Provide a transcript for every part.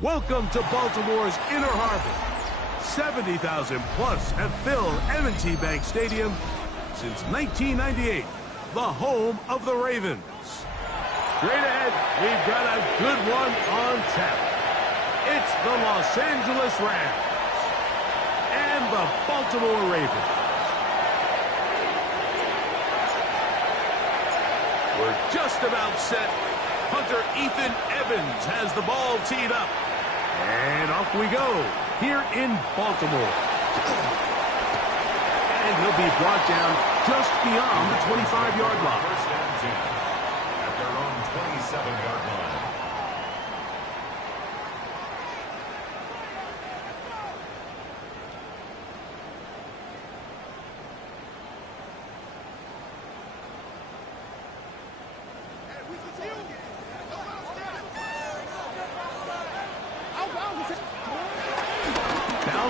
Welcome to Baltimore's Inner Harbor. 70,000 plus have filled M&T Bank Stadium since 1998, the home of the Ravens. Straight ahead, we've got a good one on tap. It's the Los Angeles Rams and the Baltimore Ravens. We're just about set. Punter Ethan Evans has the ball teed up. And off we go here in Baltimore. And he'll be brought down just beyond the 25-yard line. First and 10 at their own 27-yard line.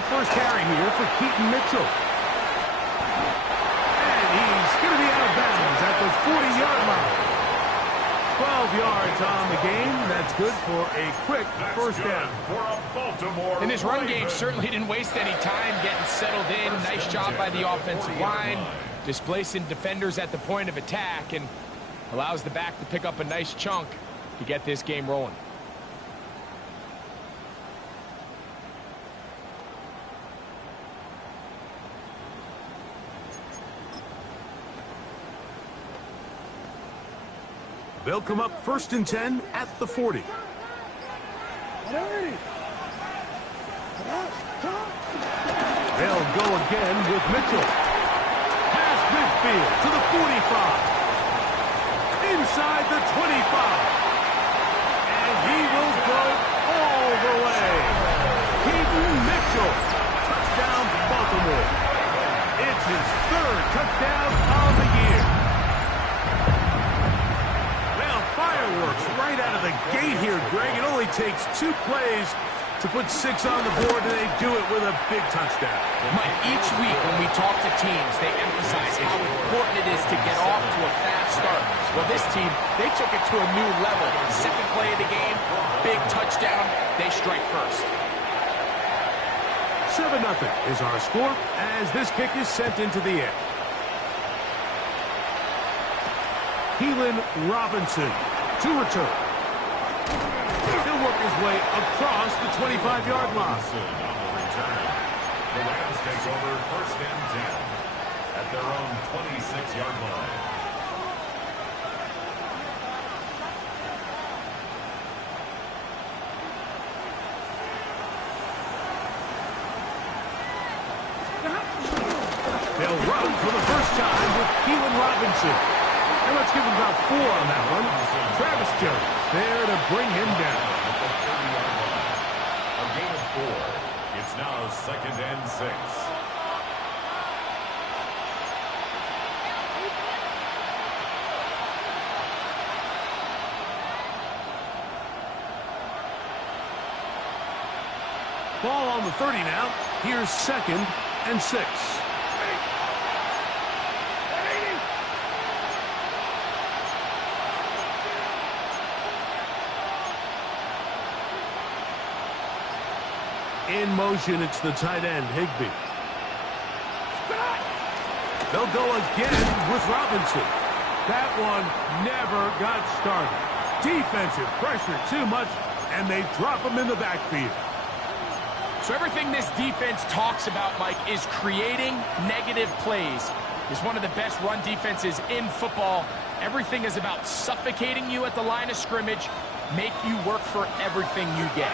First carry here for Keaton Mitchell. And he's going to be out of bounds at the 40-yard line. 12 yards on the game. That's good for a quick first down. For a Baltimore and this run game Ravens. certainly didn't waste any time getting settled in. Nice job by the offensive line, displacing defenders at the point of attack, and allows the back to pick up a nice chunk to get this game rolling. They'll come up first and 10 at the 40. They'll go again with Mitchell. Past midfield to the 45. Inside the 25. And he will go all the way. Keaton Mitchell. Touchdown, Baltimore. It's his third touchdown of the year. Fireworks right out of the gate here, Greg. It only takes 2 plays to put 6 on the board, and they do it with a big touchdown. Mike, each week when we talk to teams, they emphasize how important it is to get off to a fast start. Well, this team, they took it to a new level. Second play of the game, big touchdown, they strike first. 7-0 is our score as this kick is sent into the air. Keelan Robinson to return. He'll work his way across the 25-yard line. On the return. The Rams take over first and 10 at their own 26-yard line. They'll run for the first time with Keelan Robinson. And let's give him about 4 on that one. Travis Jones there to bring him down. At the 30-yard line. A gain of 4. It's now second and 6. Ball on the 30 now. Here's second and 6. In motion, it's the tight end, Higbee. They'll go again with Robinson. That one never got started. Defensive pressure too much, and they drop him in the backfield. So everything this defense talks about, Mike, is creating negative plays. It's one of the best run defenses in football. Everything is about suffocating you at the line of scrimmage, make you work for everything you get.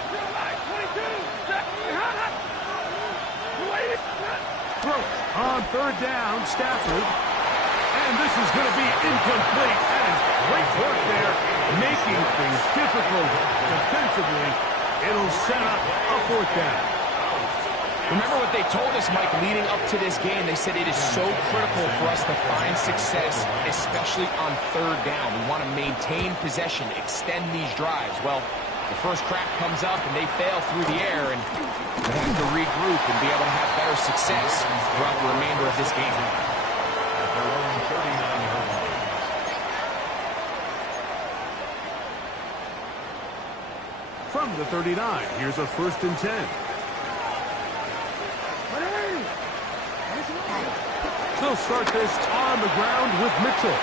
On third down, Stafford. And this is going to be incomplete. That is great work there, making things difficult defensively. It'll set up a 4th down. Remember what they told us, Mike, leading up to this game. They said it is so critical for us to find success, especially on third down. We want to maintain possession, extend these drives. Well, The first crack comes up, and they fail through the air, and they have to regroup and be able to have better success throughout the remainder of this game. At their own 39-yard line. From the 39, here's a 1st and 10. They'll start this on the ground with Mitchell.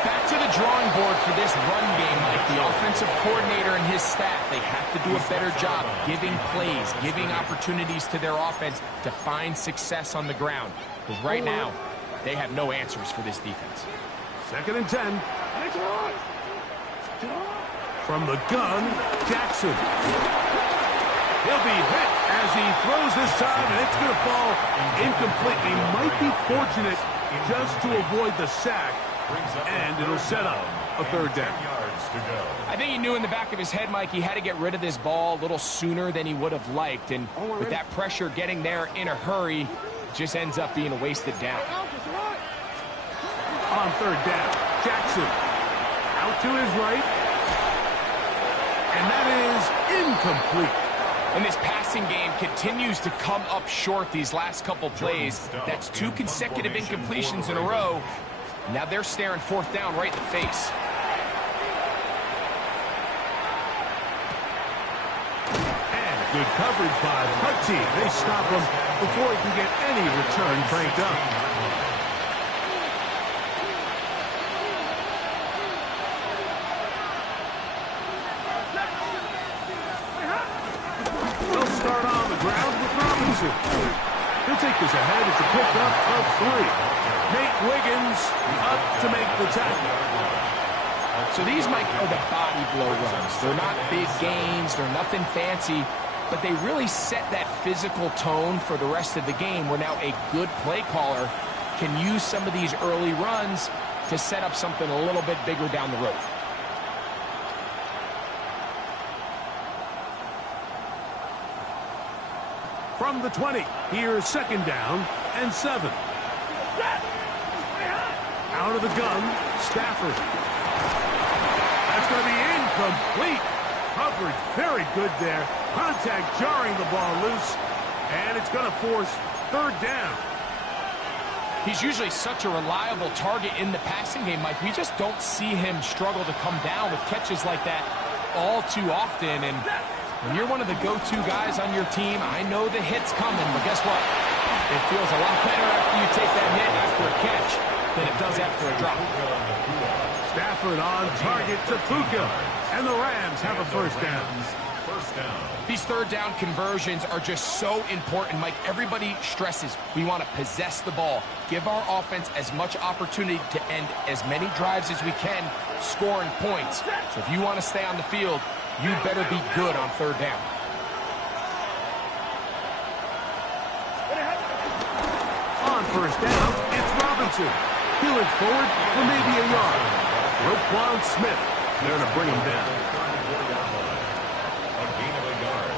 Back to the drawing board for this run game, Mike. The offensive coordinator and his staff, they have to do a better job giving plays, giving opportunities to their offense to find success on the ground. Because right now, they have no answers for this defense. 2nd and 10. From the gun, Jackson. He'll be hit as he throws this time, and it's going to fall incomplete. He might be fortunate just to avoid the sack, and it'll set up a 3rd down. I think he knew in the back of his head, Mike, he had to get rid of this ball a little sooner than he would have liked, and with that pressure getting there in a hurry, it just ends up being a wasted down. On 3rd down, Jackson out to his right, and that is incomplete. And this passing game continues to come up short these last couple plays. That's 2 consecutive incompletions in a row. Now they're staring 4th down right in the face. And good coverage by the punt team. They stop him before he can get any return cranked up. He'll take this ahead. It's a pickup of 3. Nate Wiggins up to make the tackle. So these, Mike, are the body blow runs. They're not big gains. They're nothing fancy. But they really set that physical tone for the rest of the game where now a good play caller can use some of these early runs to set up something a little bit bigger down the road. From the 20, here's 2nd down and 7. Out of the gun, Stafford. That's going to be incomplete. Coverage very good there. Contact jarring the ball loose, and it's going to force 3rd down. He's usually such a reliable target in the passing game, Mike. We just don't see him struggle to come down with catches like that all too often, and when you're one of the go-to guys on your team, I know the hit's coming, but guess what? It feels a lot better after you take that hit after a catch than it does after a drop. Stafford on target to Puka, and the Rams have a 1st down. These 3rd down conversions are just so important, Mike. Everybody stresses we want to possess the ball, give our offense as much opportunity to end as many drives as we can, scoring points. So if you want to stay on the field, you better be good on 3rd down. On 1st down, it's Robinson. Peeling forward for maybe a yard. Roquan Smith there to bring him down. A gain of a yard.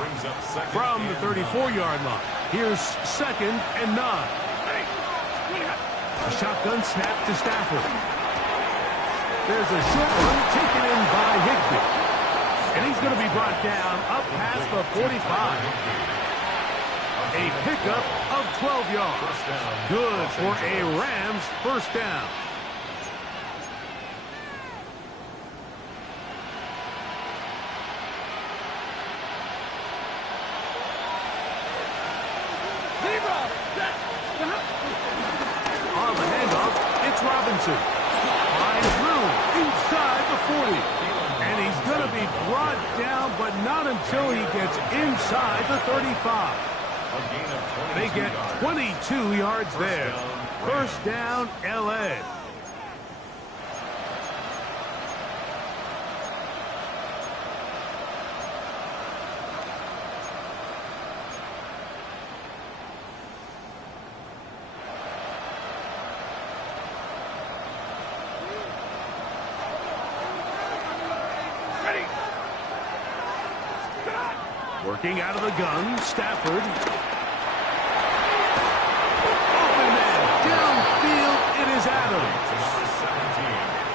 Brings up 2nd From the 34-yard line, here's 2nd and 9. A shotgun snap to Stafford. There's a short one taken in by Higbee. And he's going to be brought down up past the 45. A pickup of 12 yards. Good for a Rams 1st down. On the handoff, it's Robinson. Finds room inside the 40. And he's going to be brought down, but not until he gets inside the 35. They get 22 yards there. 1st down, L.A. Working out of the gun, Stafford. Open man, downfield, it is Adams.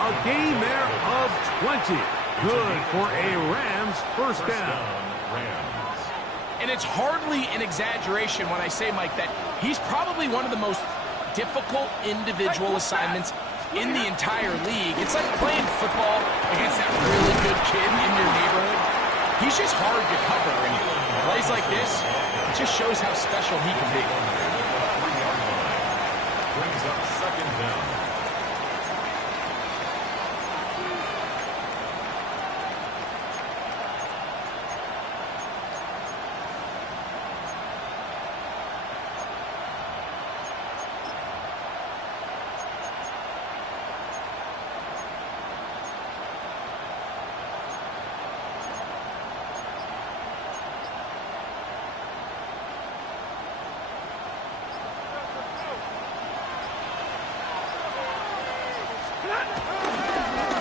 A gain there of 20. good for a Rams first down. Rams. And it's hardly an exaggeration when I say, Mike, that he's probably one of the most difficult individual assignments in the entire league. It's like playing football against that really good kid in your neighborhood. He's just hard to cover, and plays like this, it just shows how special he can be. Brings up second down.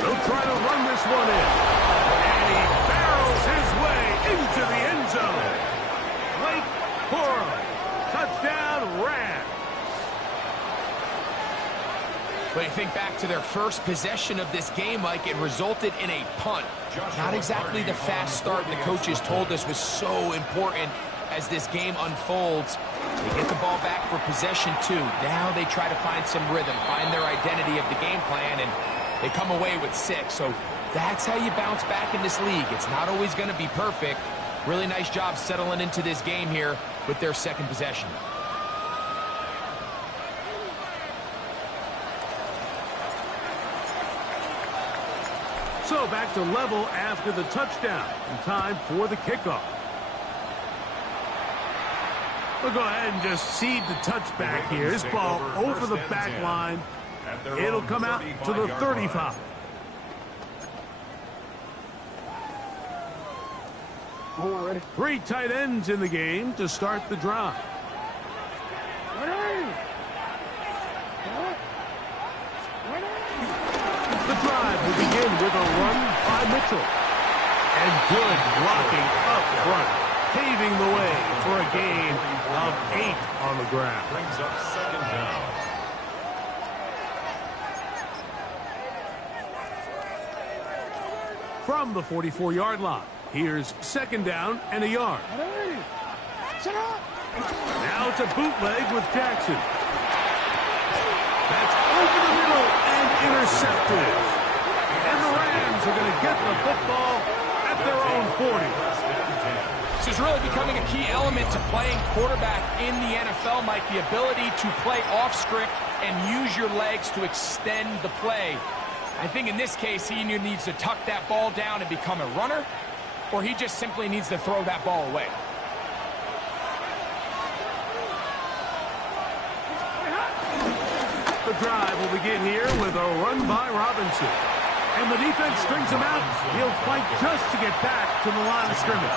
They'll try to run this one in. And he barrels his way into the end zone. Blake Corum. Touchdown, Rams. But you think back to their first possession of this game, Mike, it resulted in a punt. Not exactly the fast start the coaches told us was so important as this game unfolds. They get the ball back for possession 2. Now they try to find some rhythm, find their identity of the game plan, and they come away with 6. So that's how you bounce back in this league. It's not always going to be perfect. Really nice job settling into this game here with their second possession. So back to level after the touchdown. And time for the kickoff. We'll go ahead and just seed the touchback here. This ball over the back line. It'll come out to the 35. Already. 3 tight ends in the game to start the drive. The drive will begin with a run by Mitchell. And good blocking up front, paving the way for a gain of 8 on the ground. Brings up second down. From the 44-yard line, here's second down and a yard. Now it's a bootleg with Jackson. That's over the middle and intercepted. And the Rams are going to get the football at their own 40. This is really becoming a key element to playing quarterback in the NFL, Mike, the ability to play off script and use your legs to extend the play. I think in this case, he either needs to tuck that ball down and become a runner, or he just simply needs to throw that ball away. The drive will begin here with a run by Robinson. And the defense strings him out. He'll fight just to get back to the line of scrimmage.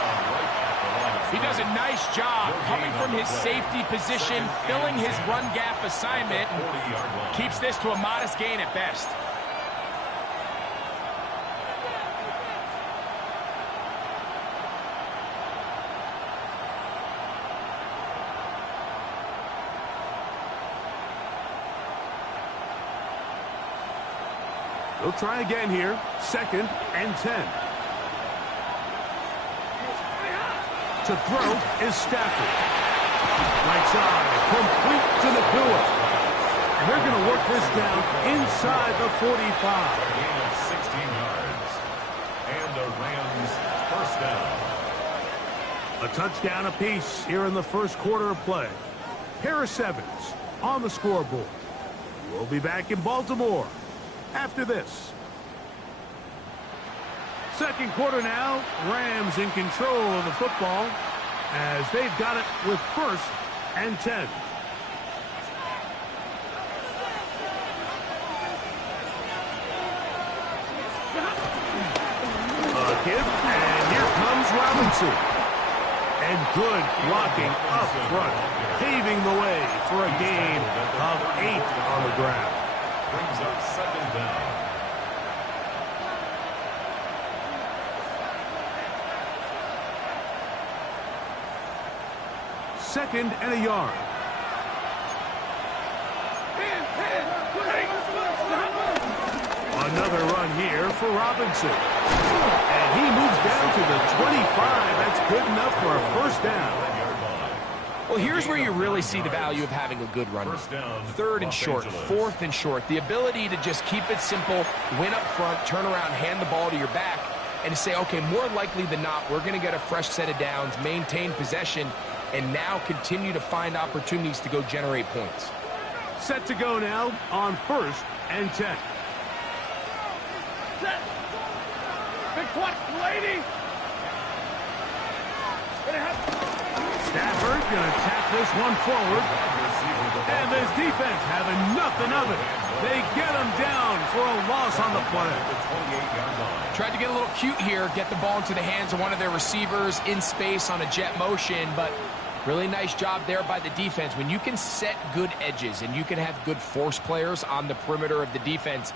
He does a nice job coming from his safety position, filling his run gap assignment, and keeps this to a modest gain at best. They'll try again here. Second and 10. To throw is Stafford. Right side, complete to Nakua. And they're going to work this down inside the 45. A gain of 16 yards. And the Rams first down. A touchdown apiece here in the first quarter of play. Pair of 7s on the scoreboard. We'll be back in Baltimore after this. Second quarter now, Rams in control of the football as they've got it with first and 10. A give, and here comes Robinson. And good blocking up front, paving the way for a gain of 8 on the ground. Brings up second down. Second and a yard. Another run here for Robinson. And he moves down to the 25. That's good enough for a first down. Well, here's where you really see the value of having a good run. Third and short, fourth and short. The ability to just keep it simple, win up front, turn around, hand the ball to your back, and to say, okay, more likely than not, we're going to get a fresh set of downs, maintain possession, and now continue to find opportunities to go generate points. Set to go now on 1st and 10. Set. Big quad, lady. Stafford going to tap this one forward. And this defense having nothing of it. They get him down for a loss on the play. Tried to get a little cute here, get the ball into the hands of one of their receivers in space on a jet motion, but really nice job there by the defense. When you can set good edges and you can have good force players on the perimeter of the defense,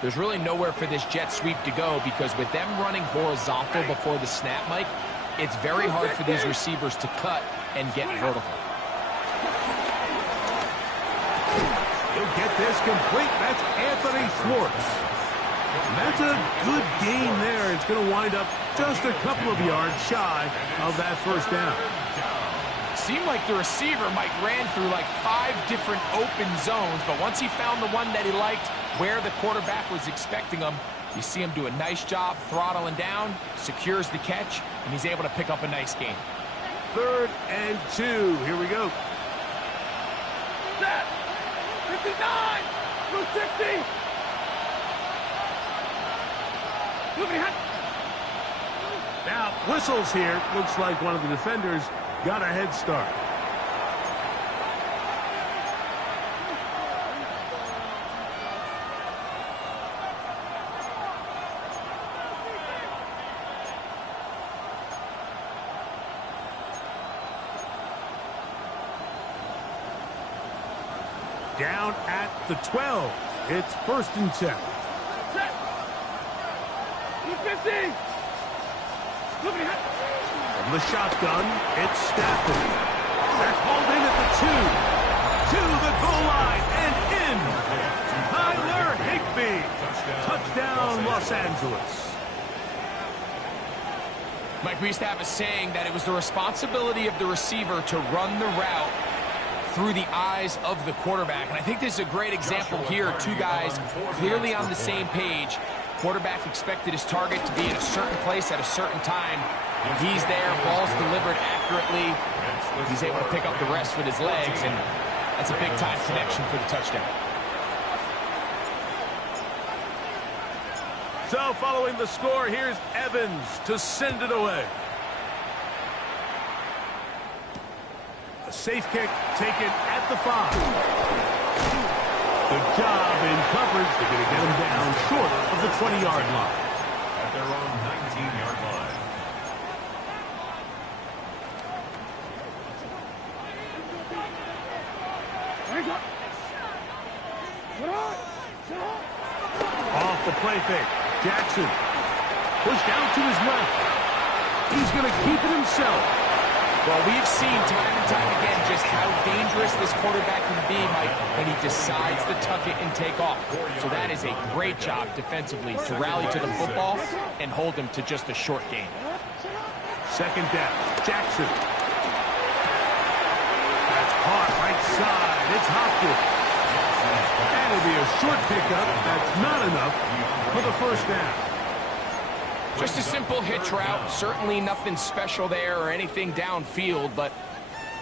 there's really nowhere for this jet sweep to go, because with them running horizontal before the snap, Mike, it's very hard for these receivers to cut and get vertical. He'll get this complete. That's Anthony Schwartz. That's a good gain there. It's going to wind up just a couple of yards shy of that first down. Seemed like the receiver, Mike, ran through like 5 different open zones, but once he found the one that he liked, where the quarterback was expecting him, you see him do a nice job throttling down, secures the catch, and he's able to pick up a nice gain. 3rd and 2. Here we go. Set. 59. Blue 60. Now, whistles here. Looks like one of the defenders got a head start. Down at the 12. It's 1st and 10. Set. 50. From the shotgun, it's Stafford. That's hauled in at the 2. To the goal line and in. Tyler Higbee. Touchdown, Los Angeles. Mike, we used to have a saying that it was the responsibility of the receiver to run the route through the eyes of the quarterback. And I think this is a great example here. 2 guys clearly on the same page. Quarterback expected his target to be in a certain place at a certain time. He's there, ball's delivered accurately. He's able to pick up the rest with his legs, and that's a big-time connection for the touchdown. So following the score, here's Evans to send it away. A safe kick taken at the 5. Good job in coverage. They're going to get him down short of the 20-yard line. At their own 19-yard line. Off the play fake. Jackson. Pushed out to his left. He's going to keep it himself. Well, we've seen time and time again just how dangerous this quarterback can be, Mike, when he decides to tuck it and take off. So that is a great job defensively to rally to the football and hold him to just a short gain. 2nd down. Jackson. That's caught right side. It's Hopkins. And it'll be a short pickup. That's not enough for the first down. Just a simple hitch route. Certainly nothing special there or anything downfield, but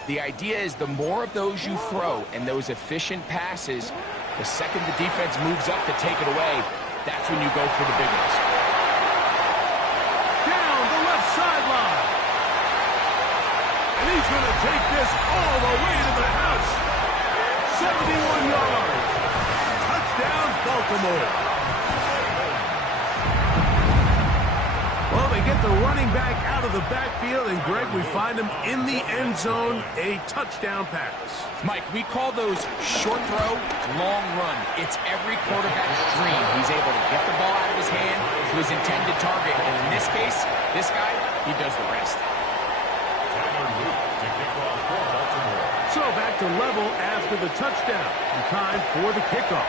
the idea is the more of those you throw and those efficient passes, the second the defense moves up to take it away, that's when you go for the big ones. Down the left sideline. And he's going to take this all the way to the house. 71 yards. Touchdown, Baltimore. Well, they get the running back out of the backfield, and Greg, we find him in the end zone, a touchdown pass. Mike, we call those short throw, long run. It's every quarterback's dream. He's able to get the ball out of his hand to his intended target, and in this case, this guy, he does the rest. So back to level after the touchdown, and time for the kickoff.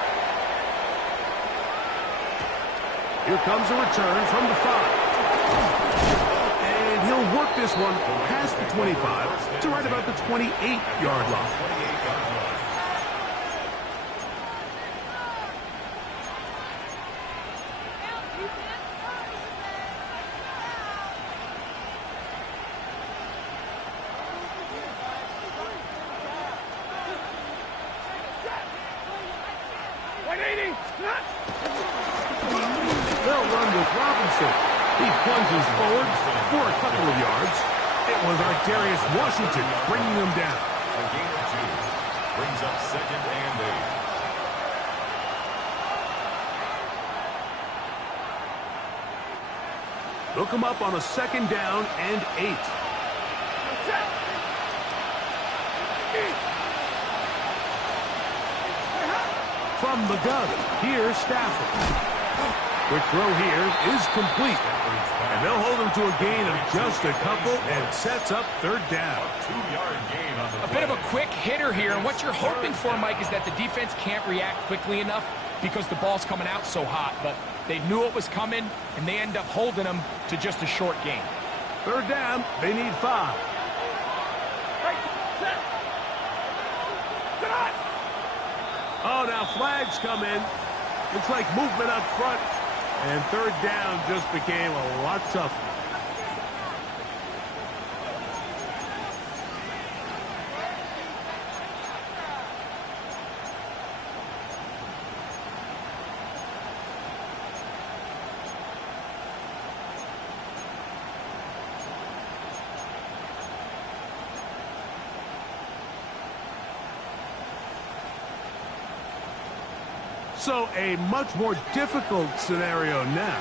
Here comes a return from the 5. And he'll work this one past the 25 to right about the 28-yard line. They'll run with Robinson. He plunges forward for a couple of yards. It was Darius Washington bringing them down. A gain of 2. Brings up 2nd and 8. They'll come up on a 2nd down and 8. From the gun, here's Stafford. Quick throw here is complete. And they'll hold him to a gain of just a couple and sets up 3rd down. 2-yard gain on the A bit of a quick hitter here, and what you're hoping for, Mike, is that the defense can't react quickly enough because the ball's coming out so hot. But they knew it was coming, and they end up holding them to just a short gain. 3rd down, they need 5. Oh, now flags come in. Looks like movement up front. And 3rd down just became a lot tougher. So a much more difficult scenario now.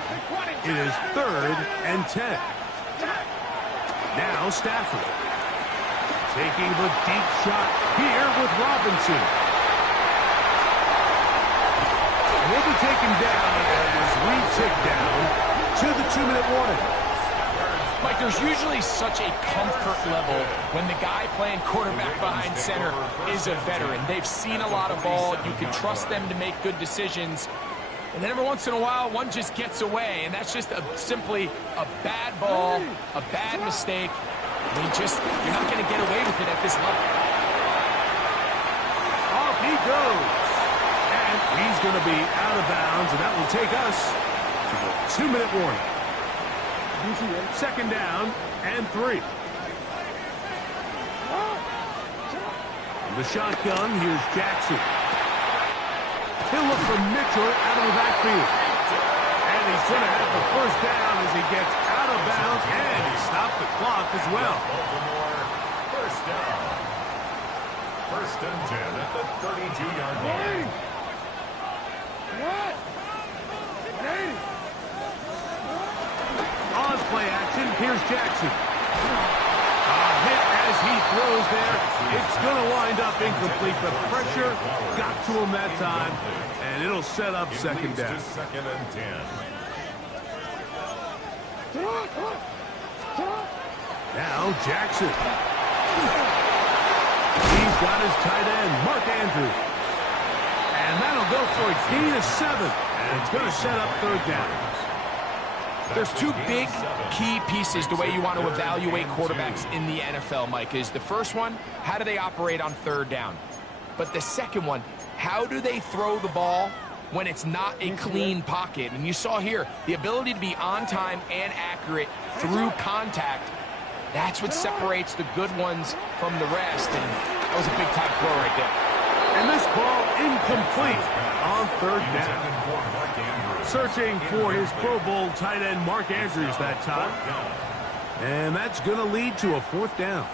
It is 3rd and 10. Now Stafford taking the deep shot here with Robinson. He'll be taken down as we tick down to the 2-minute warning. Mike, there's usually such a comfort level when the guy playing quarterback behind center is a veteran. They've seen a lot of ball. You can trust them to make good decisions. And then every once in a while, one just gets away, and that's just simply a bad ball, a bad mistake. You're not going to get away with it at this level. Off he goes. And he's going to be out of bounds, and that will take us to the 2-minute warning. 2nd down and 3. From the shotgun, here's Jackson. He'll look for Mitchell out of the backfield. And he's going to have the 1st down as he gets out of bounds, and he stopped the clock as well. Baltimore, 1st down. 1st and 10 at the 32-yard line. On play action, here's Jackson. A hit as he throws there. It's going to wind up incomplete. The pressure got to him that time, and it'll set up 2nd down. 2nd and 10. Now Jackson. He's got his tight end, Mark Andrews. And that'll go for a gain of 7. And it's going to set up 3rd down. There's 2 big key pieces the way you want to evaluate quarterbacks in the NFL, Mike, is the first one, how do they operate on 3rd down? But the second one, how do they throw the ball when it's not a clean pocket? And you saw here, the ability to be on time and accurate through contact, that's what separates the good ones from the rest. And that was a big-time throw right there. And this ball incomplete on 3rd down. Searching for his Pro Bowl tight end, Mark Andrews, that time. And that's going to lead to a 4th down.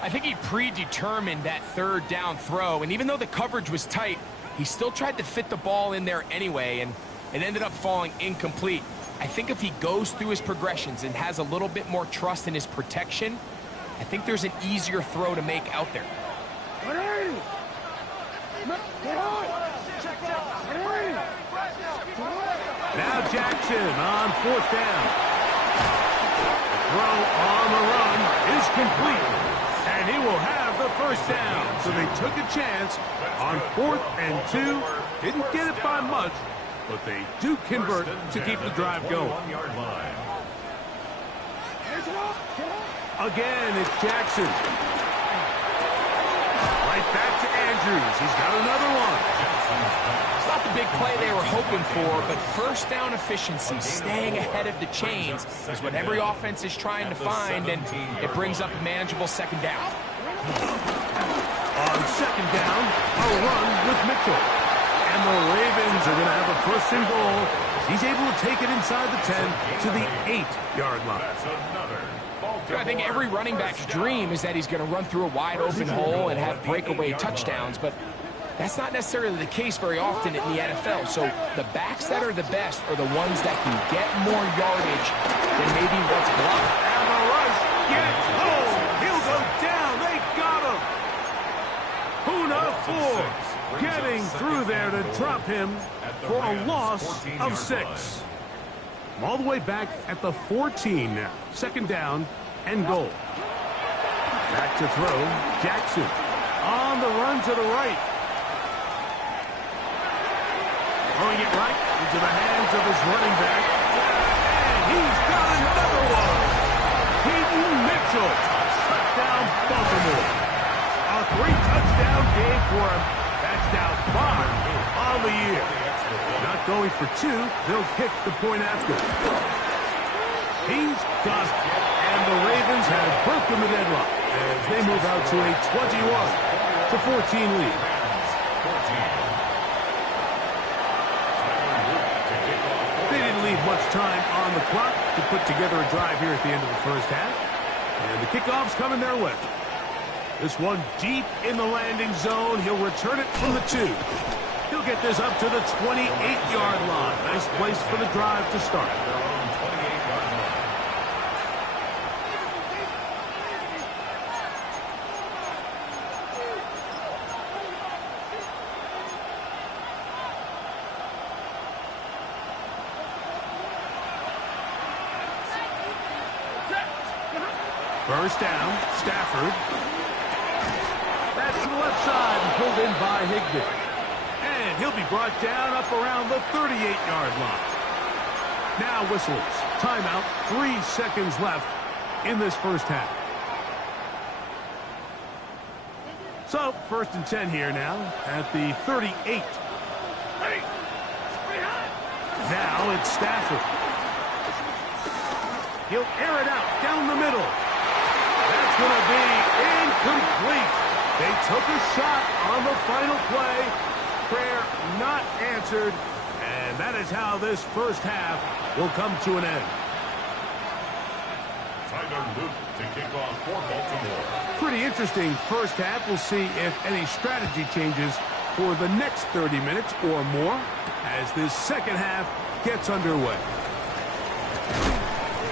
I think he predetermined that 3rd down throw, and even though the coverage was tight, he still tried to fit the ball in there anyway, and it ended up falling incomplete. I think if he goes through his progressions and has a little bit more trust in his protection, I think there's an easier throw to make out there. Now Jackson on 4th down. The throw on the run is complete. And he will have the 1st down. So they took a chance on 4th and 2. Didn't get it by much, but they do convert to keep the drive going. Again, it's Jackson. Right back to Andrews. He's got another one. It's not the big play they were hoping for, but first down efficiency, staying ahead of the chains, is what every offense is trying to find, and it brings up a manageable second down. On second down, a run with Mitchell. And the Ravens are going to have a first and goal. He's able to take it inside the 10 to the 8-yard line. I think every running back's dream is that he's going to run through a wide open hole and have breakaway touchdowns, but that's not necessarily the case very often in the NFL. So the backs that are the best are the ones that can get more yardage than maybe what's blocked. And the rush gets home. He'll go down. They got him. Puna Ford getting through there to drop him for a loss of 6. All the way back at the 14 now. Second down and goal. Back to throw. Jackson on the run to the right. Throwing it right into the hands of his running back. And he's got another one. Peyton Mitchell. Touchdown Baltimore. A 3-touchdown game for him. That's now 5 on the year. Not going for 2. They'll kick the point after. He's got it. And the Ravens have broken the deadlock as they move out to a 21-14 lead. They didn't leave much time on the clock to put together a drive here at the end of the first half. And the kickoff's coming their way. This one deep in the landing zone. He'll return it from the 2. He'll get this up to the 28-yard line. Nice place for the drive to start. First down, Stafford. That's to the left side and pulled in by Higbee. And he'll be brought down up around the 38-yard line. Now whistles. Timeout. 3 seconds left in this first half. So, first and 10 here now at the 38. Now it's Stafford. He'll air it out down the middle. That's going to be incomplete. They took a shot on the final play. Prayer not answered. And that is how this first half will come to an end. Tyler Luke to kick off for Baltimore. Pretty interesting first half. We'll see if any strategy changes for the next 30 minutes or more as this second half gets underway.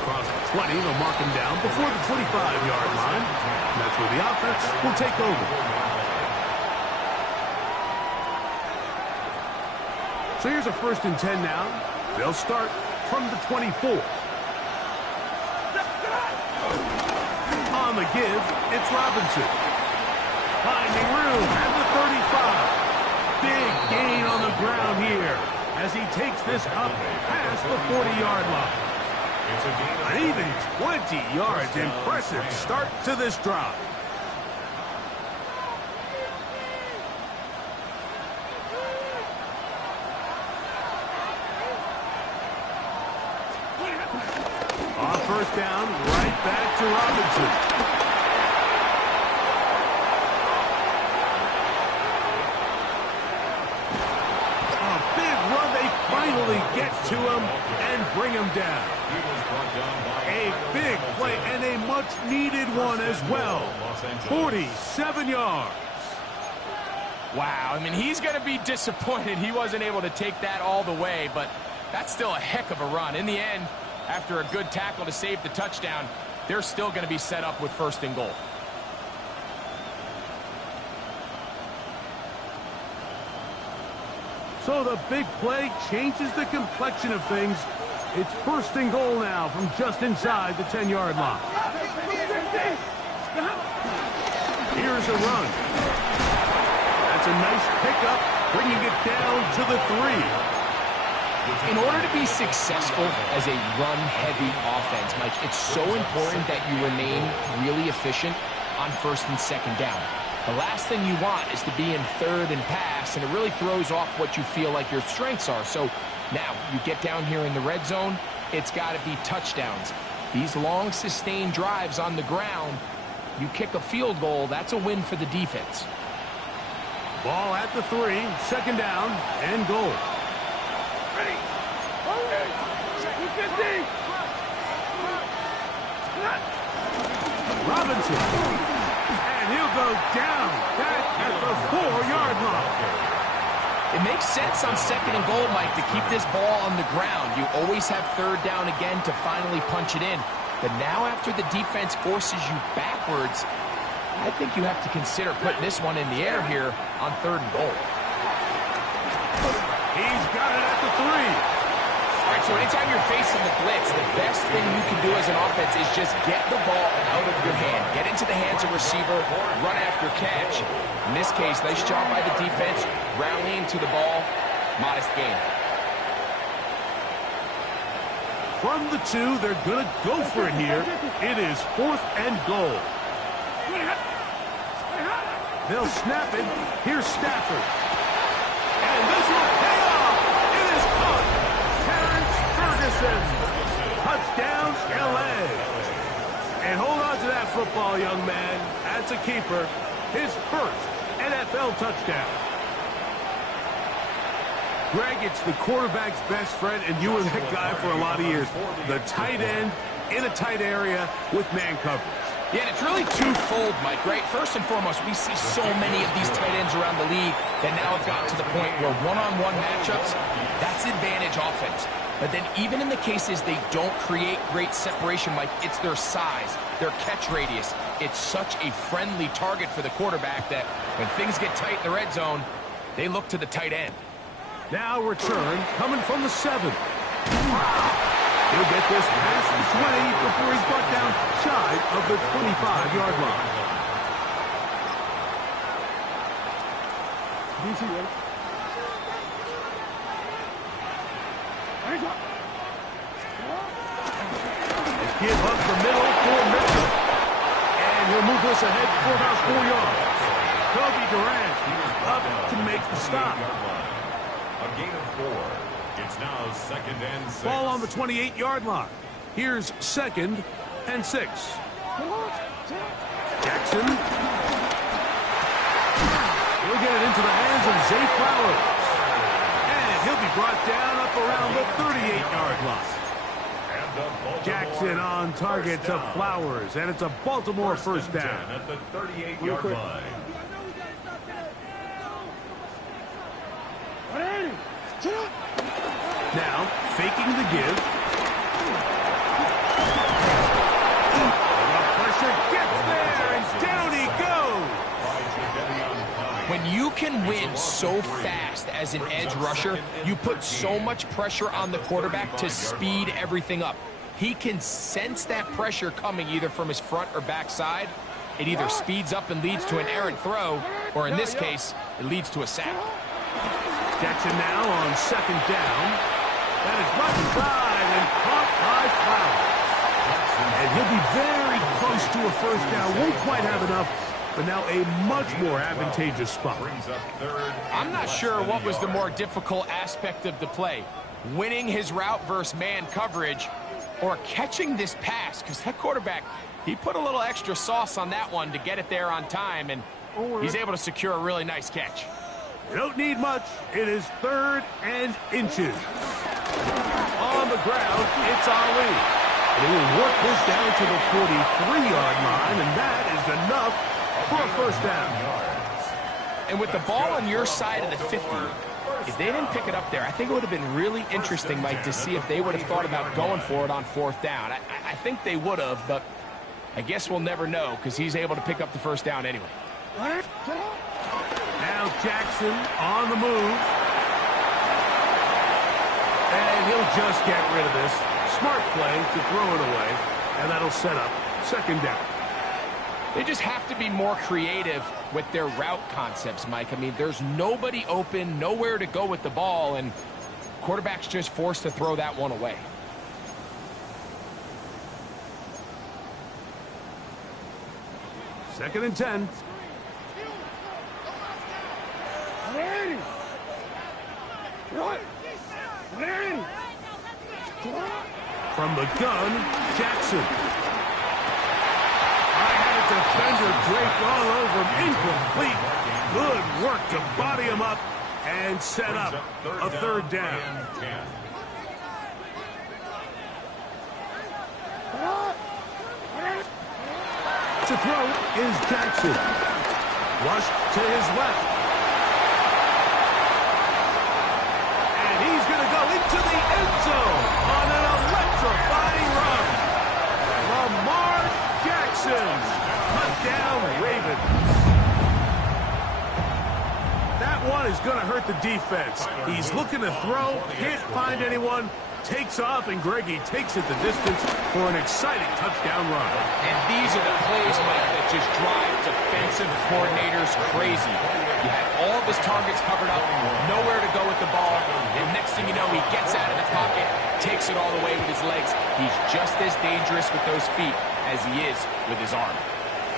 Across the 20, they'll mark him down before the 25-yard line. And that's where the offense will take over. So here's a first and 10 now. They'll start from the 24. On the give, it's Robinson. Finding room at the 35. Big gain on the ground here as he takes this up past the 40-yard line. An even 20 yards. Impressive start to this drive. On first down, right back to Robinson. A big run. They finally get to him and bring him down. A big play and a much-needed one as well. 47 yards. Wow, I mean, he's going to be disappointed he wasn't able to take that all the way, but that's still a heck of a run. In the end, after a good tackle to save the touchdown, they're still going to be set up with first and goal. So the big play changes the complexion of things. It's first and goal now from just inside the 10-yard line. Here's a run. That's a nice pickup, bringing it down to the 3. In order to be successful as a run-heavy offense, Mike, it's so important that you remain really efficient on first and second down. The last thing you want is to be in third and pass, and it really throws off what you feel like your strengths are. So now you get down here in the red zone, it's got to be touchdowns. These long, sustained drives on the ground, you kick a field goal, that's a win for the defense. Ball at the 3, second down and goal. Ready. 250. Robinson. And he'll go down back at the 4-yard line. It makes sense on second and goal, Mike, to keep this ball on the ground. You always have third down again to finally punch it in. But now after the defense forces you backwards, I think you have to consider putting this one in the air here on third and goal. He's got it at the 3. All right, so anytime you're facing the blitz, the best thing you can do as an offense is just get the ball out of your hand. Get into the hands of receiver, run after catch. In this case, nice job by the defense, rallying to the ball, modest gain. From the 2, they're going to go for it here. It is 4th and goal. They'll snap it. Here's Stafford. And this will pay off. It is caught. Terrence Ferguson. Touchdown, L.A. And hold on to that football, young man. That's a keeper. His first NFL touchdown. Greg, it's the quarterback's best friend, and you were that guy for a lot of years. The tight end in a tight area with man coverage. Yeah, and it's really twofold, Mike, right? First and foremost, we see so many of these tight ends around the league that now have gotten to the point where one-on-one matchups, that's advantage offense. But then even in the cases they don't create great separation, Mike, it's their size, their catch radius. It's such a friendly target for the quarterback that when things get tight in the red zone, they look to the tight end. Now return coming from the 7. He'll get this past the 20 before he's brought down shy of the 25-yard line. Let's give up the middle for Mitchell. And he'll move this ahead for about 4 yards. Kobe Durant up to make the stop. A gain of 4. It's now 2nd and 6. Ball on the 28-yard line. Here's 2nd and 6. Jackson. He'll get it into the hands of Zay Flowers. And he'll be brought down up around the 38-yard line. Jackson on target to Flowers, and it's a Baltimore first down. At the 38-yard line. Now, faking the give. The pressure gets there, and down he goes. When you can win so fast as an edge rusher, you put so much pressure on the quarterback to speed everything up. He can sense that pressure coming either from his front or back side. It either speeds up and leads to an errant throw, or in this case, it leads to a sack. Jackson now on 2nd down. That is right inside and caught by Flowers. And he'll be very close to a first down. Won't quite have enough, but now a much more advantageous spot. I'm not sure what was the more difficult aspect of the play. Winning his route versus man coverage or catching this pass, because that quarterback, he put a little extra sauce on that one to get it there on time, and he's able to secure a really nice catch. You don't need much. It is 3rd and inches. On the ground, it's Ali. And he will work this down to the 43-yard line, and that is enough for a first down. And with the ball on your side of the 50, if they didn't pick it up there, I think it would have been really interesting, Mike, to see if they would have thought about going for it on 4th down. I think they would have, but I guess we'll never know because he's able to pick up the first down anyway. Now Jackson on the move. And he'll just get rid of this. Smart play to throw it away, and that'll set up 2nd down. They just have to be more creative with their route concepts, Mike. I mean, there's nobody open, nowhere to go with the ball, and Quarterback's just forced to throw that one away. Second and 10. From the gun, Jackson. I had defender draped all over him. Incomplete. Good work to body him up and set up a third down. To throw is Jackson. Rush to his left. And he's going to go into the end zone on an electrifying run. Lamar Jackson. Touchdown, Ravens. That one is going to hurt the defense. He's looking to throw, can't find anyone, takes off, and Greggy takes it the distance for an exciting touchdown run. And these are the plays, Mike, that just drive defensive coordinators crazy. He had all of his targets covered up, nowhere to go with the ball, and next thing you know, he gets out of the pocket, takes it all the way with his legs. He's just as dangerous with those feet as he is with his arm.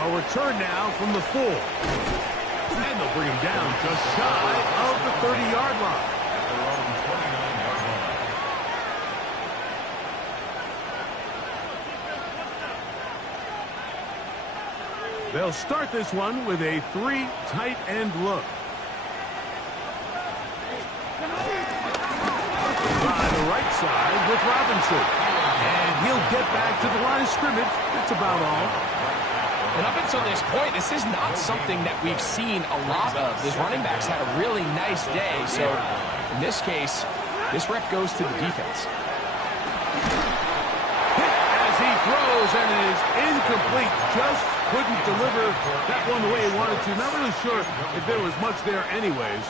A return now from the 4. And they'll bring him down just shy of the 30-yard line. At their own 29-yard line. They'll start this one with a 3 tight end look. By the right side with Robinson. And he'll get back to the line of scrimmage. That's about all. And up until this point, this is not something that we've seen a lot of. This running back's had a really nice day. So in this case, this rep goes to the defense. Hit as he throws, and it is incomplete. Just couldn't deliver that one the way he wanted to. Not really sure if there was much there anyways.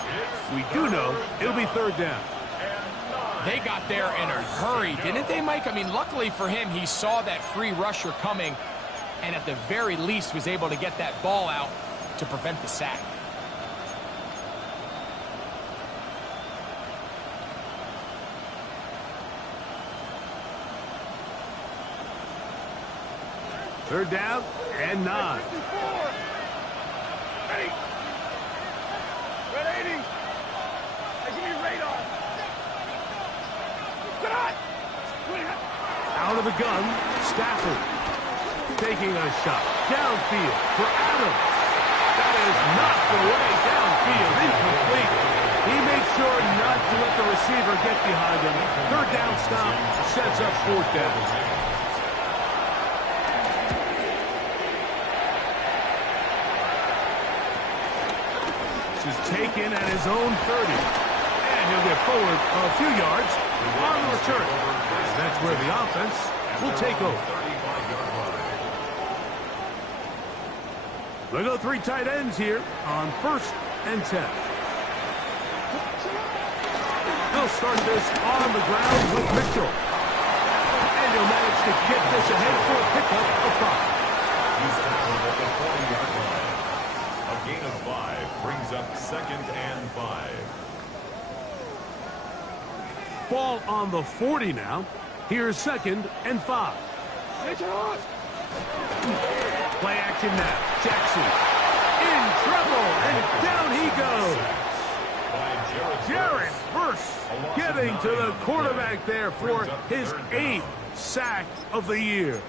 We do know it'll be third down. They got there in a hurry, didn't they, Mike? I mean, luckily for him, he saw that free rusher coming, and at the very least was able to get that ball out to prevent the sack. Third down and 9. Ready. Red 80. Give me radar. Out of the gun, Stafford. Taking a shot downfield for Adams. That is knocked away downfield, incomplete. He made sure not to let the receiver get behind him. Third down stop sets up fourth down. This is taken at his own 30. And he'll get forward a few yards on the return. That's where the offense will take over. They go 3 tight ends here on 1st and 10. They'll start this on the ground with Mitchell. And he'll manage to get this ahead for a pickup of 5. He's tackled at the 40-yard line. A gain of 5 brings up 2nd and 5. Ball on the 40 now. Here's 2nd and 5. Play action now. Jackson in trouble, and down he goes. Jared Verse getting to the quarterback there for his 8th sack of the year.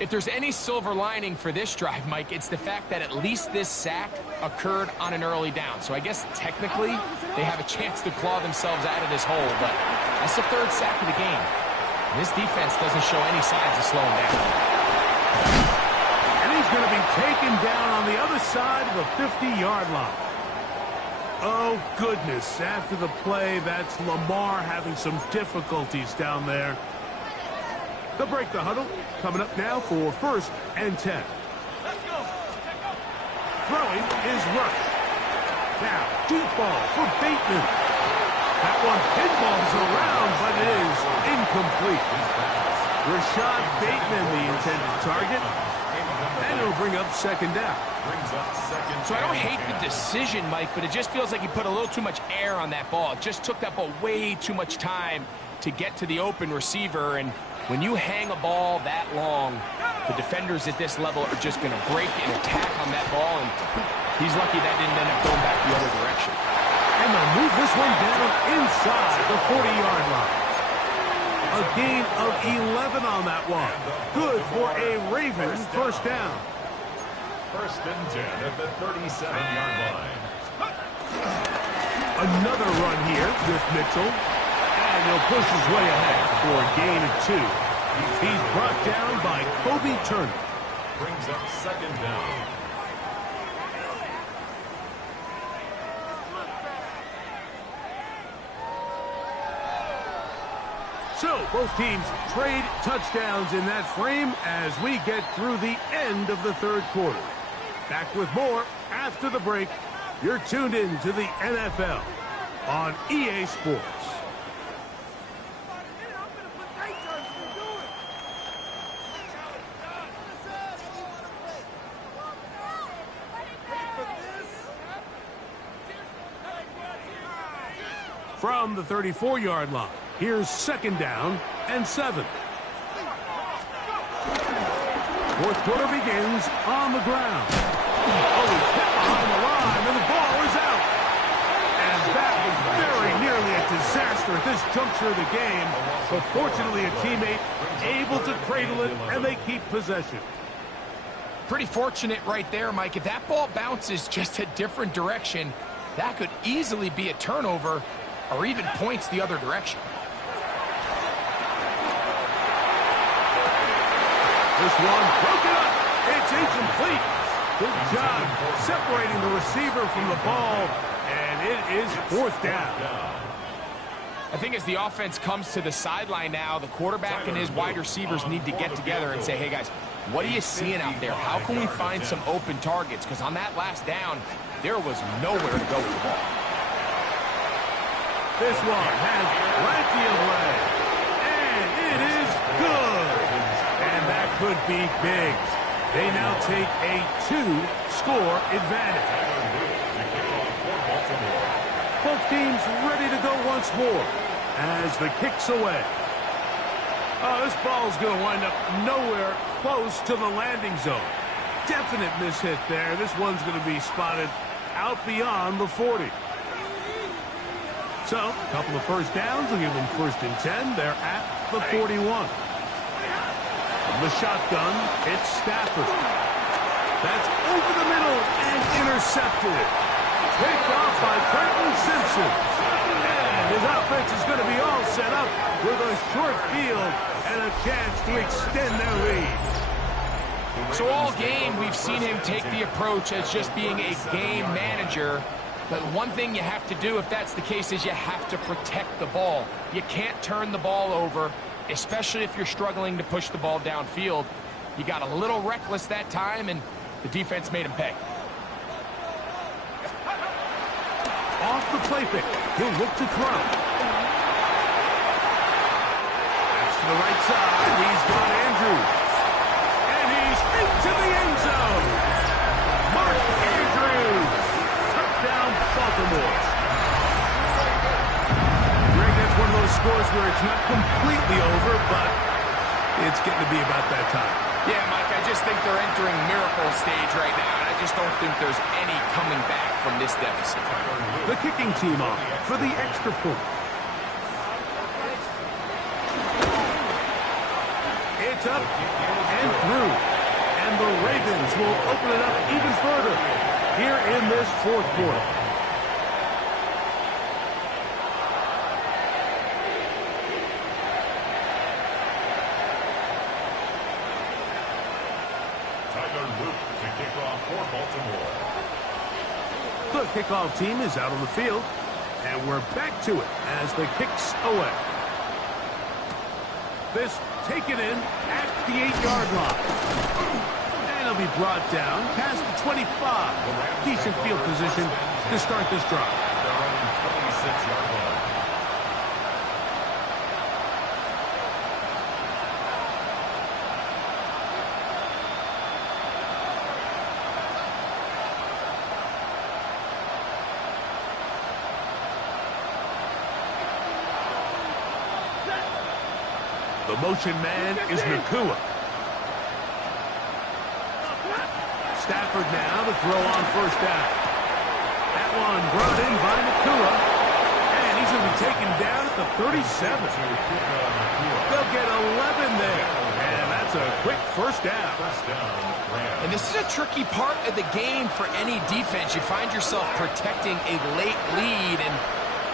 If there's any silver lining for this drive, Mike, it's the fact that at least this sack occurred on an early down. So I guess technically they have a chance to claw themselves out of this hole, but that's the 3rd sack of the game. This defense doesn't show any signs of slowing down. And he's going to be taken down on the other side of the 50-yard line. Oh, goodness. After the play, that's Lamar having some difficulties down there. They'll break the huddle. Coming up now for 1st and 10. Throwing is Rush. Now, deep ball for Bateman. That one pinballs around, but it is incomplete. Rashad Bateman, the intended target. And it'll bring up second down. Brings up second. So I don't hate the decision, Mike, but it just feels like he put a little too much air on that ball. It just took that ball way too much time to get to the open receiver. And when you hang a ball that long, the defenders at this level are just going to break and attack on that ball. And he's lucky that didn't end up going back the other direction. And they'll move this one down inside the 40-yard line. A gain of 11 on that one. Good for a Ravens first down. First and 10 at the 37-yard line. Another run here with Mitchell. And he'll push his way ahead for a gain of 2. He's brought down by Kobe Turner. Brings up second down. So both teams trade touchdowns in that frame as we get through the end of the third quarter. Back with more after the break. You're tuned in to the NFL on EA Sports. From the 34-yard line, here's second down and 7. Fourth quarter begins on the ground. Oh, he's hit behind the line, and the ball is out. And that was very nearly a disaster at this juncture of the game. But fortunately, a teammate able to cradle it, and they keep possession. Pretty fortunate right there, Mike. If that ball bounces just a different direction, that could easily be a turnover or even points the other direction. This one broken up. It's incomplete. Good job separating the receiver from the ball, and it is fourth down. I think as the offense comes to the sideline now, the quarterback and his wide receivers need to get together and say, hey, guys, what are you seeing out there? How can we find some open targets? Because on that last down, there was nowhere to go with the ball. This one has right field way, and it is good. And that could be big. They now take a 2-score advantage. Both teams ready to go once more as the kick's away. Oh, this ball's going to wind up nowhere close to the landing zone. Definite mishit there. This one's going to be spotted out beyond the 40. So, a couple of first downs will give them first and 10. They're at the 41. From the shotgun, it's Stafford. That's over the middle and intercepted. Picked off by Trenton Simpson. And his offense is going to be all set up with a short field and a chance to extend their lead. So all game, we've seen him take the approach as just being a game manager. But one thing you have to do if that's the case is you have to protect the ball. You can't turn the ball over, especially if you're struggling to push the ball downfield. You got a little reckless that time, and the defense made him pay. Off the play fake, he'll look to throw. That's to the right side. He's got Andrews. And he's into the end zone. Mark Andrews. Touchdown, Baltimore. Greg, that's one of those scores where it's not completely over, but it's getting to be about that time. Yeah, Mike, I just think they're entering miracle stage right now, and I just don't think there's any coming back from this deficit. The kicking team on for the extra point. It's up and through. And the Ravens will open it up even further here in this fourth quarter. The kickoff team is out on the field, and we're back to it as the kick's away. This taken in at the 8-yard line. And it'll be brought down past the 25. Decent field position to start this drive. Their own 26-yard line. The motion man is Nakua. Stafford now to throw on first down. That one brought in by Nakua. And he's going to be taken down at the 37. They'll get 11 there. And that's a quick first down. And this is a tricky part of the game for any defense. You find yourself protecting a late lead, and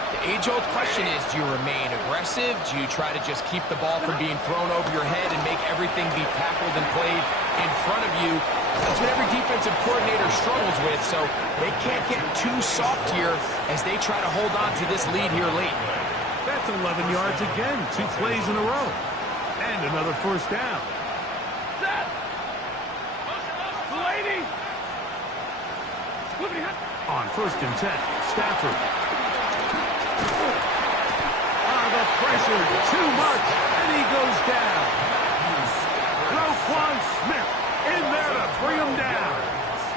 the age-old question is, do you remain aggressive? Do you try to just keep the ball from being thrown over your head and make everything be tackled and played in front of you? That's what every defensive coordinator struggles with, so they can't get too soft here as they try to hold on to this lead here late. That's 11 yards again, 2 plays in a row. And another first down. On first and 10, Stafford. The pressure, too much, and he goes down. Roquan Smith in there to bring him down.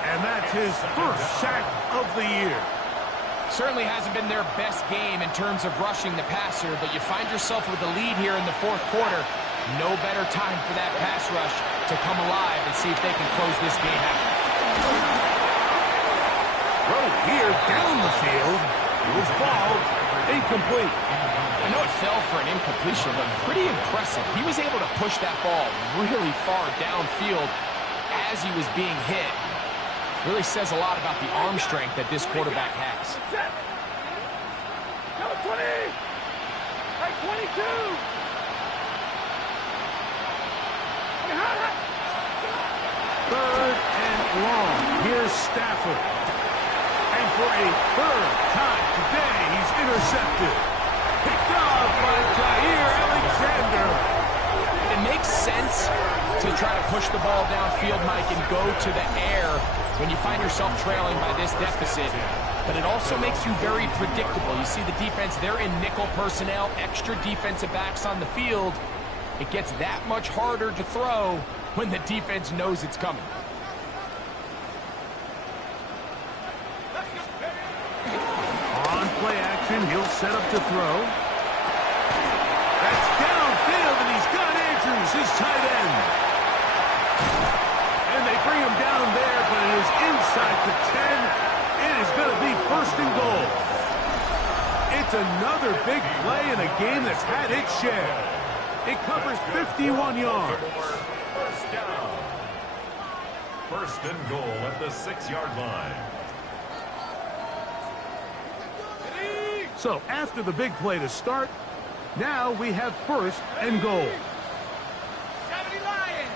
And that's his first sack of the year. Certainly hasn't been their best game in terms of rushing the passer, but you find yourself with the lead here in the fourth quarter. No better time for that pass rush to come alive and see if they can close this game out. Throw here down the field. It will fall incomplete. I know it fell for an incompletion, but pretty impressive. He was able to push that ball really far downfield as he was being hit. Really says a lot about the arm strength that this quarterback has. Number 20! Right, 22! Third and long. Here's Stafford. And for a third time today, he's intercepted. Picked off by Jair Alexander. It makes sense to try to push the ball downfield, Mike, and go to the air when you find yourself trailing by this deficit. But it also makes you very predictable. You see the defense, they're in nickel personnel, extra defensive backs on the field. It gets that much harder to throw when the defense knows it's coming. On play action, he'll set up to throw. That's downfield, and he's got Andrews, his tight end. And they bring him down there, but it is inside the 10. It is going to be first and goal. It's another big play in a game that's had its share. It covers 51 yards. First down. First and goal at the 6-yard line. So after the big play to start, now we have first and goal. 70 Lions!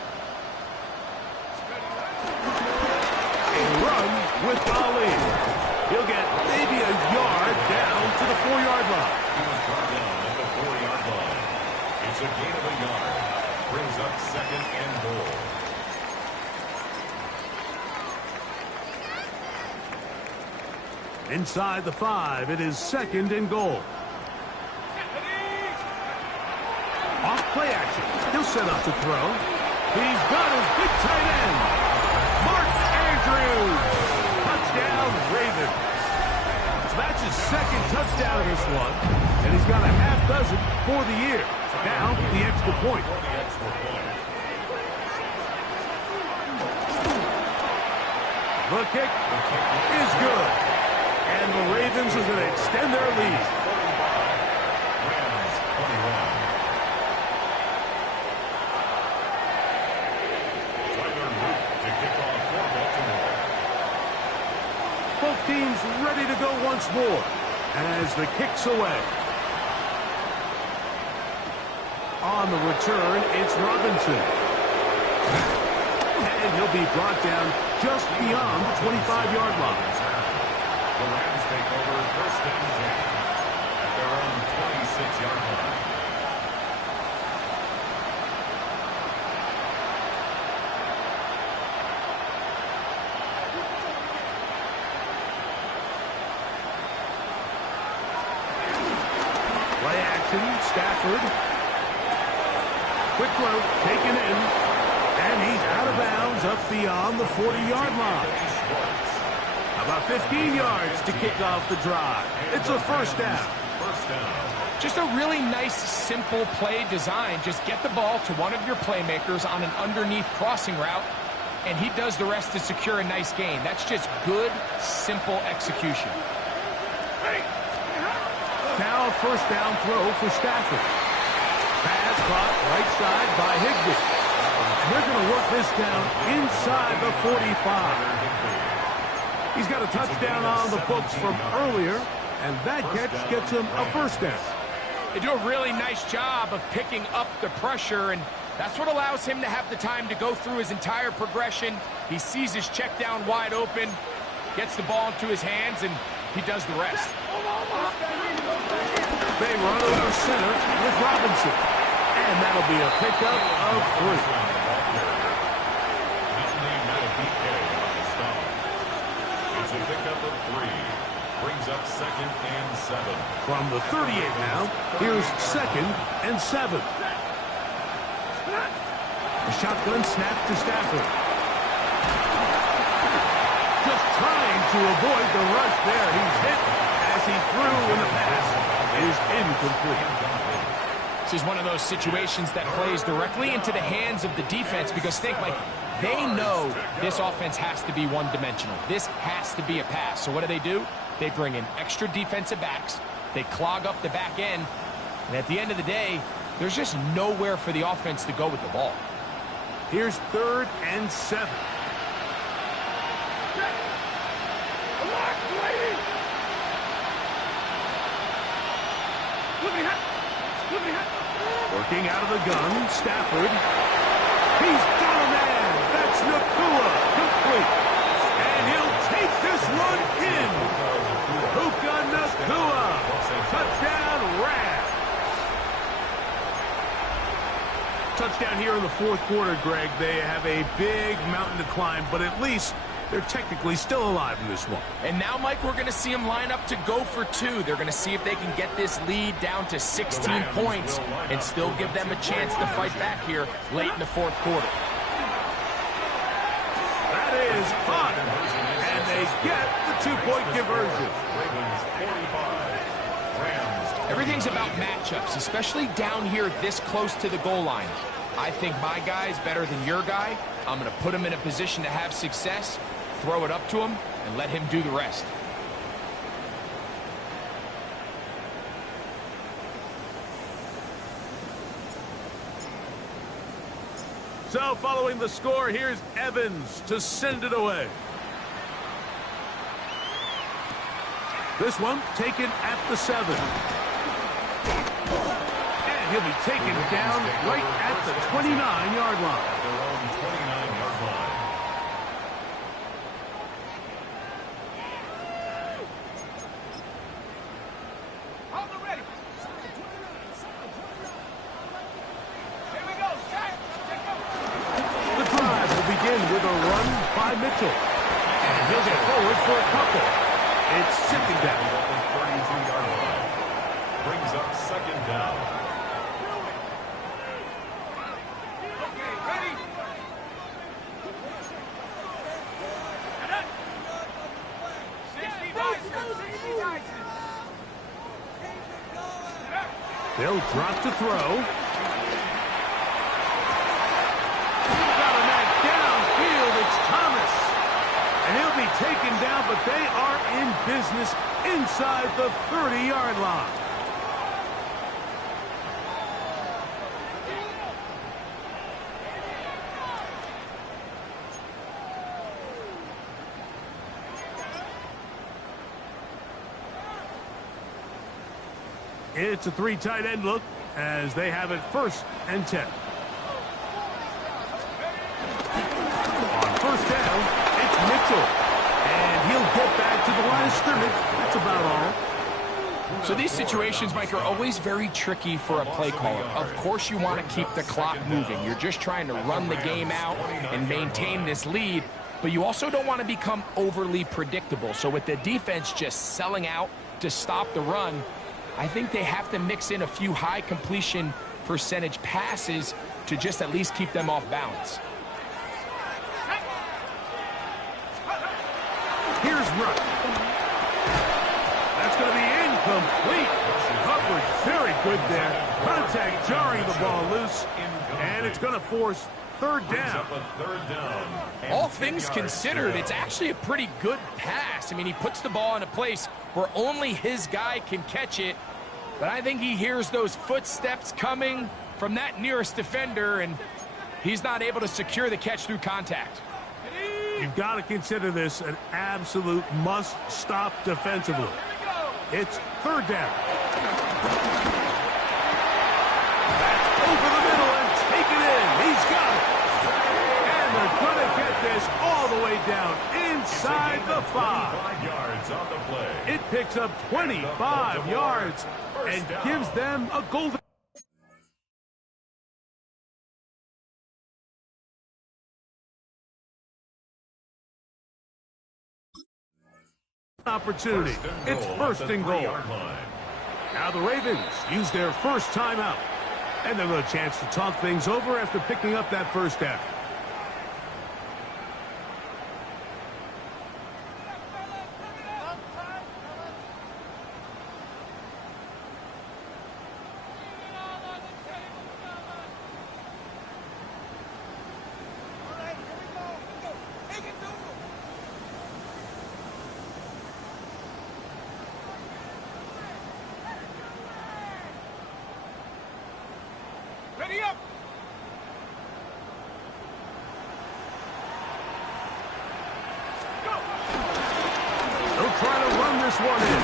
A run with Ali. He'll get maybe a yard down to the 4-yard line. He was brought down at the 4-yard line. It's a gain of a yard. Brings up second and goal. Inside the 5, it is second and goal. Off play action. He'll set up to throw. He's got his big tight end, Mark Andrews. Touchdown, Ravens. So that's his second touchdown of this one, and he's got a half dozen for the year. Now, the extra point. The kick is good. And the Ravens are going to extend their lead. Rams 21. Tyler Luke to kick off for Baltimore. Both teams ready to go once more as the kick's away. On the return, it's Robinson. And he'll be brought down just beyond the 25-yard line. The Rams take over first and 10 at their own 26-yard line. Play action, Stafford. Quick throw, taken in. And he's out of bounds up beyond the 40-yard line. About 15 yards to kick off the drive. It's a first down. first down. Just a really nice, simple play design. Just get the ball to one of your playmakers on an underneath crossing route, and he does the rest to secure a nice gain. That's just good, simple execution. Now a first down throw for Stafford. Pass caught right side by Higbee. And they're going to work this down inside the 45. He's got a touchdown on the books from earlier, and that catch gets him a first down. They do a really nice job of picking up the pressure, and that's what allows him to have the time to go through his entire progression. He sees his check down wide open, gets the ball into his hands, and he does the rest. They run over center with Robinson, and that'll be a pickup of 3. It's a pickup of 3. Brings up 2nd and 7. From the 38 now, here's 2nd and 7. A shotgun snap to Stafford. Just trying to avoid the rush there. He's hit as he threw, and the pass is incomplete. This is one of those situations that plays directly into the hands of the defense, because think, like, they know this offense has to be one-dimensional. This has to be a pass. So what do? They bring in extra defensive backs. They clog up the back end. And at the end of the day, there's just nowhere for the offense to go with the ball. Here's 3rd and 7. Working out of the gun, Stafford. He's got a man. That's Nakua, complete. And he'll take this one in. Puka Nakua. Touchdown, Rams. Touchdown here in the 4th quarter, Greg. They have a big mountain to climb, but at least they're technically still alive in this one. And now, Mike, we're going to see them line up to go for 2. They're going to see if they can get this lead down to 16 points and still give them a chance to fight back here late in the 4th quarter. That is caught, and they get the 2-point conversion. Everything's about matchups, especially down here this close to the goal line. I think my guy's better than your guy. I'm going to put him in a position to have success, throw it up to him, and let him do the rest. So following the score, here's Evans to send it away. This one taken at the 7. And he'll be taken down right at the 29-yard line. Their own 29-yard line. Hold it ready. Here we go. Set. The drive will begin with a run by Mitchell. And he'll get forward for a couple. It's sitting down. 32-yard line. Brings up 2nd down. Okay, ready. And up. 60 Dyson. 60 Dyson. They'll drop to throw. Got a man downfield. It's Thomas. And he'll be taken down, but they are in business inside the 30-yard line. It's a 3 tight end look as they have it 1st and 10. On 1st down, it's Mitchell. And he'll get back to the line of scrimmage. That's about all. So these situations, Mike, are always very tricky for a play caller. Of course you want to keep the clock moving. You're just trying to run the game out and maintain this lead, but you also don't want to become overly predictable. So with the defense just selling out to stop the run, I think they have to mix in a few high completion percentage passes to just at least keep them off balance. Here's Ruck. That's going to be Complete coverage. Very good there. Contact jarring the ball loose. And it's going to force third down. All things considered, it's actually a pretty good pass. I mean, he puts the ball in a place where only his guy can catch it. But I think he hears those footsteps coming from that nearest defender, and he's not able to secure the catch through contact. You've got to consider this an absolute must-stop defensively. It's third down. That's over the middle and taken in. He's got it. And they're going to get this all the way down inside the 5. Yards on the play. It picks up 25 yards and gives them a golden opportunity. It's first and goal. Now the Ravens use their first timeout. And they've got a chance to talk things over after picking up that first down. Ready up! They'll try to run this one in.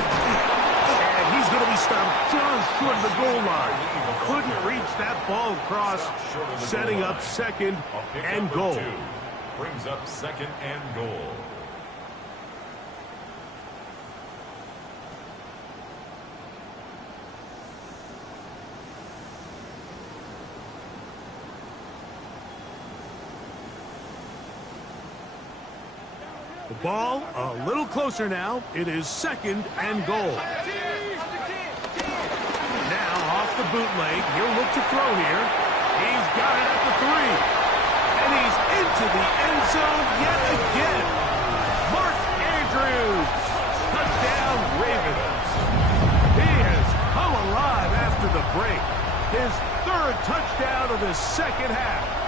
And he's going to be stopped just short of the goal line. Couldn't reach that ball across, setting up second and goal. Brings up second and goal. The ball a little closer now. It is second and goal. Now off the bootleg. He'll look to throw here. He's got it at the 3. And he's into the end zone yet again. Mark Andrews. Touchdown Ravens. He has come alive after the break. His third touchdown of the second half.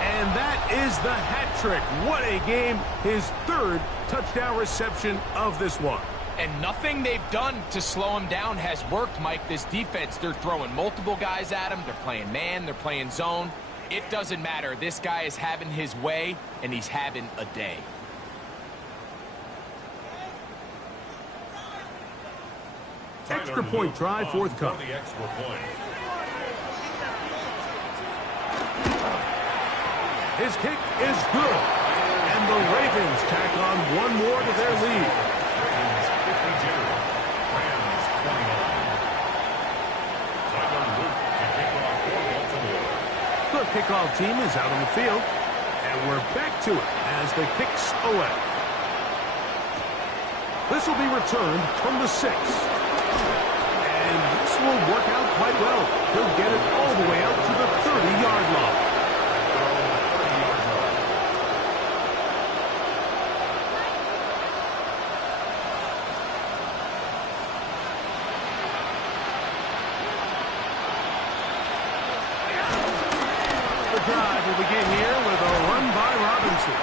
And that is the hat trick. What a game. His third touchdown reception of this one. And nothing they've done to slow him down has worked, Mike. This defense, they're throwing multiple guys at him. They're playing man. They're playing zone. It doesn't matter. This guy is having his way, and he's having a day. Extra point try forthcoming. The extra point. His kick is good. And the Ravens tack on one more to their lead. Ravens 52. Rams 29. Tyler Luke to kick off for Baltimore. The kickoff team is out on the field. And we're back to it as the kicks away. This will be returned from the 6. And this will work out quite well. He'll get it all the way out to the 30-yard line. Drive will begin here with a run by Robinson.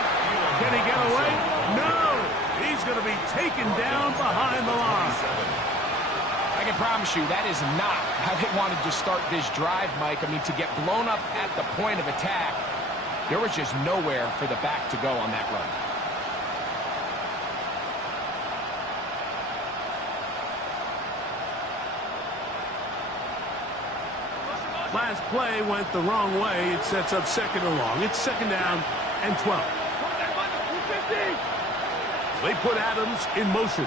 Can he get away? No! He's going to be taken down behind the line. I can promise you that is not how they wanted to start this drive, Mike. I mean, to get blown up at the point of attack, there was just nowhere for the back to go on that run. Last play went the wrong way. It sets up second and long. It's second down and 12. They put Adams in motion.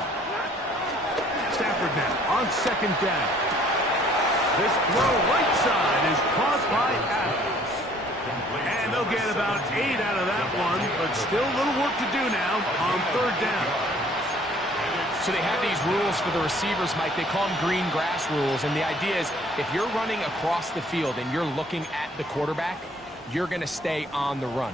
Stafford now on second down. This throw right side is caught by Adams. And they'll get about 8 out of that one, but still a little work to do now on third down. So they have these rules for the receivers, Mike. They call them green grass rules. And the idea is if you're running across the field and you're looking at the quarterback, you're going to stay on the run.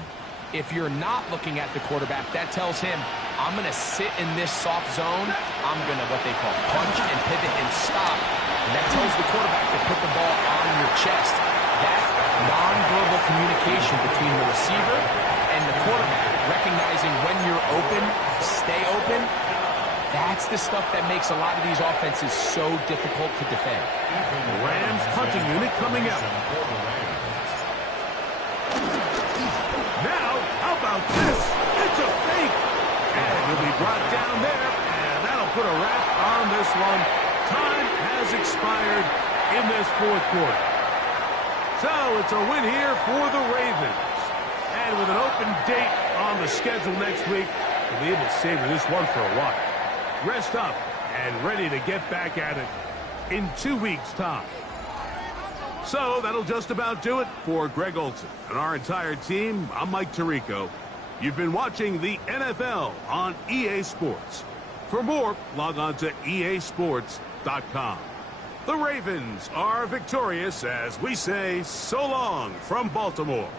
If you're not looking at the quarterback, that tells him, I'm going to sit in this soft zone. I'm going to, what they call, punch and pivot and stop. And that tells the quarterback to put the ball on your chest. That nonverbal communication between the receiver and the quarterback, recognizing when you're open, stay open, that's the stuff that makes a lot of these offenses so difficult to defend. Rams punting unit coming out. Now, how about this? It's a fake. And he'll be brought down there, and that'll put a wrap on this one. Time has expired in this fourth quarter. So it's a win here for the Ravens. And with an open date on the schedule next week, we'll be able to savor this one for a while. Rest up and ready to get back at it in 2 weeks' time. So that'll just about do it for Greg Olson and our entire team. I'm Mike Tirico. You've been watching the NFL on EA Sports. For more, log on to easports.com. The Ravens are victorious as we say so long from Baltimore.